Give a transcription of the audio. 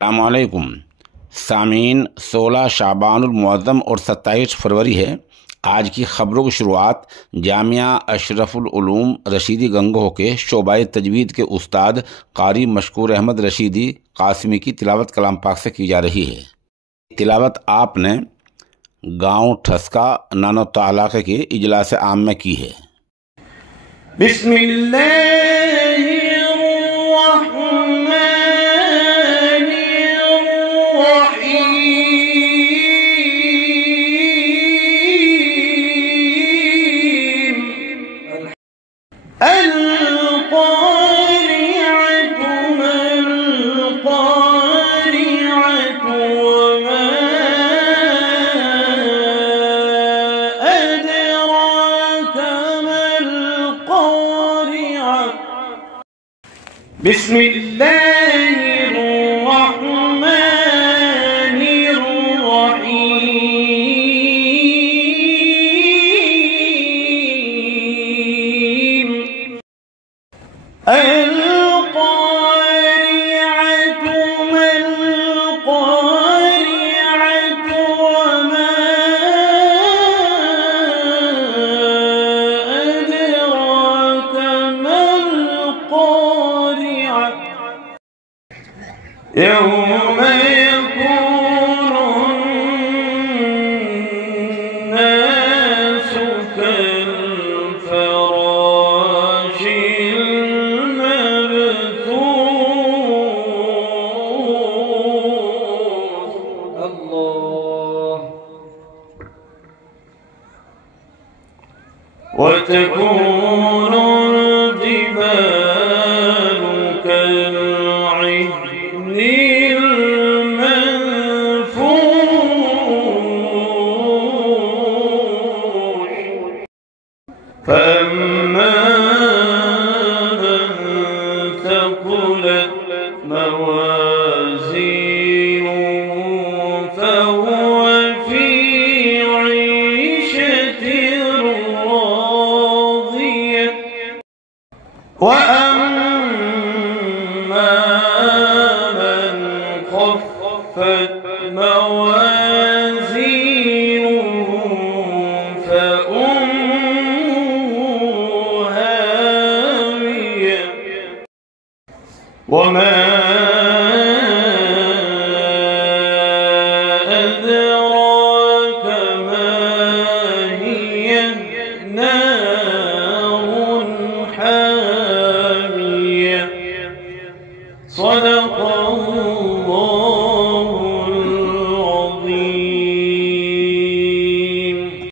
अस्सलामुअलैकुम सामीन। 16 शाबानुल मुअज़्ज़म और 27 फरवरी है। आज की ख़बरों की शुरुआत जामिया अशरफुल उलूम रशीदी गंगोह के शोबाए तजवीद के उस्ताद कारी मशकूर अहमद रशीदी कासिमी की तिलावत कलाम पाक से की जा रही है। तिलावत आपने गांव ठसका नानो तालाक़े के इजलास आम में की है। बिस्मिल्लाहिर्रहमानिर्रहीम। يوم يكون الناس كالفراش المبثوث. الله. وتكون الجبال كالعهن المنفوش. فأما من ثقلت موازينه